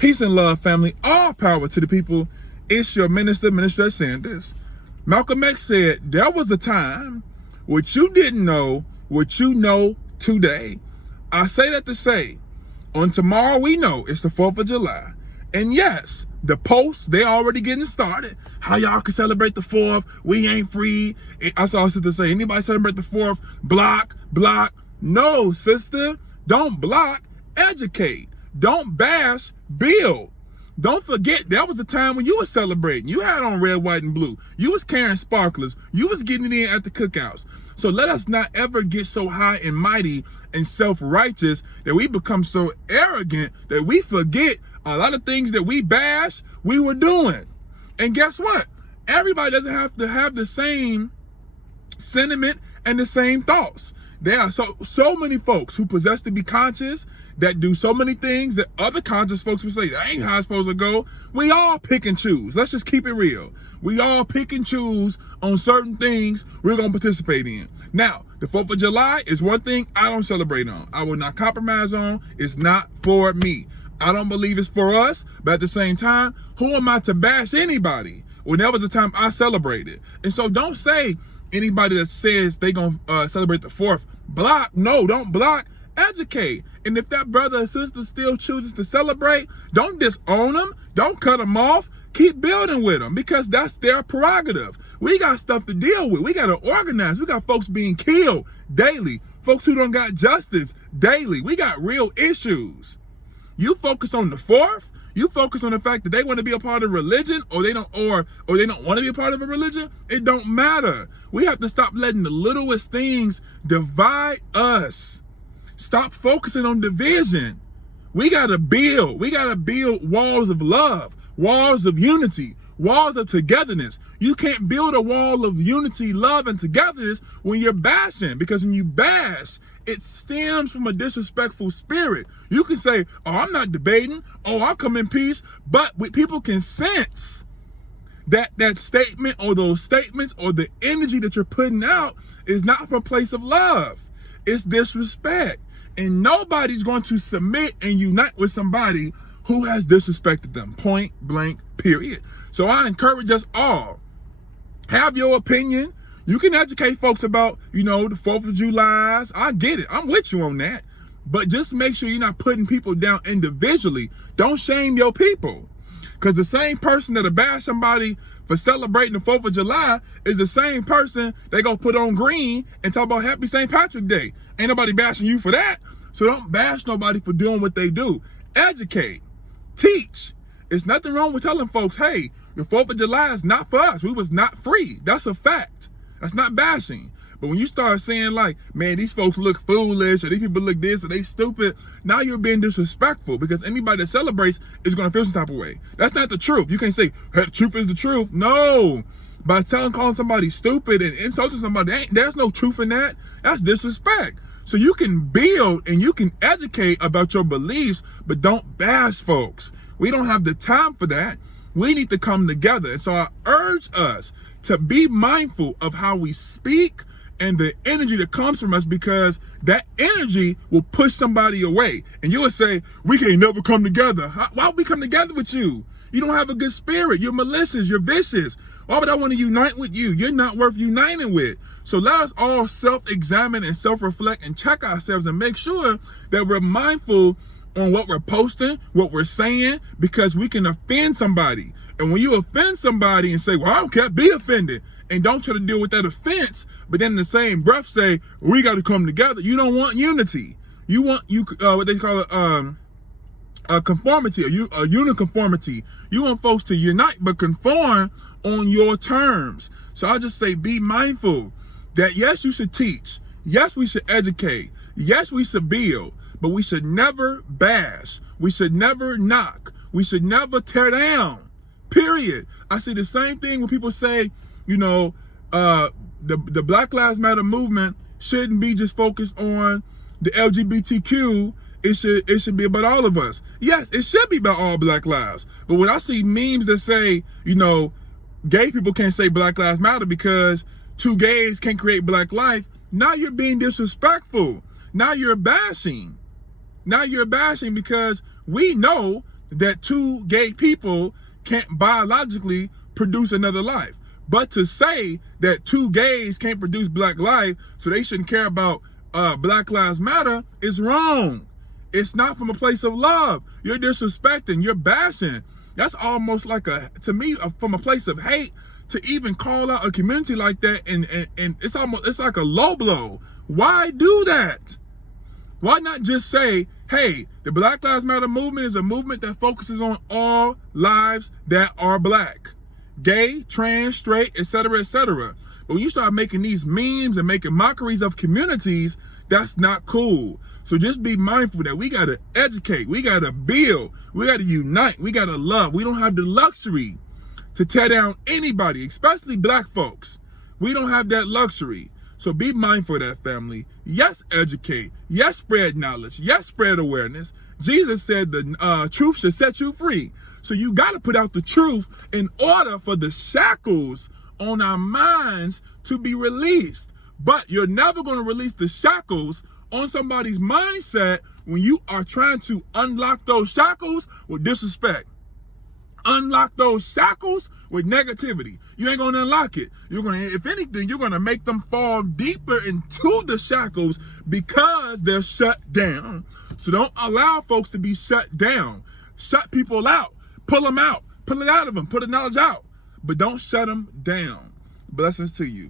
Peace and love, family. All power to the people. It's your minister, Minister Sanders. Malcolm X said, there was a time what you didn't know, what you know today. I say that to say, on tomorrow we know it's the 4th of July. And yes, the posts, they already getting started. How y'all can celebrate the 4th? We ain't free. I saw a sister say, anybody celebrate the 4th? Block. No, sister, don't block, educate. Don't bash, build. Don't forget, that was a time when you were celebrating. You had on red, white, and blue. You was carrying sparklers. You was getting it in at the cookouts. So let us not ever get so high and mighty and self-righteous that we become so arrogant that we forget a lot of things that we bash, we were doing. And guess what? Everybody doesn't have to have the same sentiment and the same thoughts. There are so many folks who possess to be conscious that do so many things that other conscious folks will say, that ain't how it's supposed to go. We all pick and choose. Let's just keep it real. We all pick and choose on certain things we're going to participate in. Now, the 4th of July is one thing I don't celebrate on. I will not compromise on. It's not for me. I don't believe it's for us, but at the same time, who am I to bash anybody? Well, that was the time I celebrated. And so don't say anybody that says they going to celebrate the 4th, block. No, don't block. Educate. And if that brother or sister still chooses to celebrate, don't disown them. Don't cut them off. Keep building with them because that's their prerogative. We got stuff to deal with. We got to organize. We got folks being killed daily. Folks who don't got justice daily. We got real issues. You focus on the 4th. You focus on the fact that they want to be a part of religion or they don't want to be a part of a religion. It don't matter. We have to stop letting the littlest things divide us. Stop focusing on division. We got to build. We got to build walls of love, walls of unity, walls of togetherness. You can't build a wall of unity, love, and togetherness when you're bashing, because when you bash, it stems from a disrespectful spirit. You can say, oh, I'm not debating. Oh, I'll come in peace. But people can sense that statement or those statements or the energy that you're putting out is not from a place of love. It's disrespect. And nobody's going to submit and unite with somebody who has disrespected them. Point blank, period. So I encourage us all, have your opinion. You can educate folks about, the 4th of July. I get it. I'm with you on that. But just make sure you're not putting people down individually. Don't shame your people. Because the same person that'll bash somebody for celebrating the 4th of July is the same person they gonna put on green and talk about Happy St. Patrick's Day. Ain't nobody bashing you for that. So don't bash nobody for doing what they do. Educate. Teach. It's nothing wrong with telling folks, hey, the 4th of July is not for us. We was not free. That's a fact. That's not bashing. But when you start saying like, man, these folks look foolish or these people look this or they stupid, now you're being disrespectful because anybody that celebrates is going to feel some type of way. That's not the truth. You can't say, hey, the truth is the truth. No. By calling somebody stupid and insulting somebody, there's no truth in that. That's disrespect. So you can build and you can educate about your beliefs, but don't bash folks. We don't have the time for that. We need to come together. And so I urge us to be mindful of how we speak and the energy that comes from us, because that energy will push somebody away. And you will say, we can't never come together. Why would we come together with you? You don't have a good spirit. You're malicious. You're vicious. Why would I want to unite with you? You're not worth uniting with. So let us all self-examine and self-reflect and check ourselves and make sure that we're mindful on what we're posting, what we're saying, because we can offend somebody. And when you offend somebody and say, well, I don't care, be offended, and don't try to deal with that offense, but then in the same breath say, we got to come together. You don't want unity. You want what they call it, a conformity, a uniconformity. You want folks to unite, but conform on your terms. So I just say, be mindful that yes, you should teach. Yes, we should educate. Yes, we should build, but we should never bash. We should never knock. We should never tear down. Period. I see the same thing when people say, the Black Lives Matter movement shouldn't be just focused on the LGBTQ. It should be about all of us. Yes, it should be about all Black lives. But when I see memes that say, gay people can't say Black Lives Matter because two gays can't create Black life, now you're being disrespectful. Now you're bashing. Now you're bashing because we know that two gay people can't biologically produce another life. But to say that two gays can't produce black life, so they shouldn't care about Black Lives Matter, is wrong. It's not from a place of love. You're disrespecting, you're bashing. That's almost like from a place of hate to even call out a community like that, and it's like a low blow. Why do that? Why not just say, hey, the Black Lives Matter movement is a movement that focuses on all lives that are black, gay, trans, straight, etc., etc. But when you start making these memes and making mockeries of communities, that's not cool. So just be mindful that we got to educate, we got to build, we got to unite, we got to love. We don't have the luxury to tear down anybody, especially black folks. We don't have that luxury. So be mindful of that, family. Yes, educate. Yes, spread knowledge. Yes, spread awareness. Jesus said the truth should set you free. So you got to put out the truth in order for the shackles on our minds to be released. But you're never going to release the shackles on somebody's mindset when you are trying to unlock those shackles with disrespect. Unlock those shackles with negativity. You ain't gonna unlock it. You're gonna, if anything, you're gonna make them fall deeper into the shackles because they're shut down. So don't allow folks to be shut down. Shut people out. Pull them out. Pull it out of them. Put the knowledge out. But don't shut them down. Blessings to you.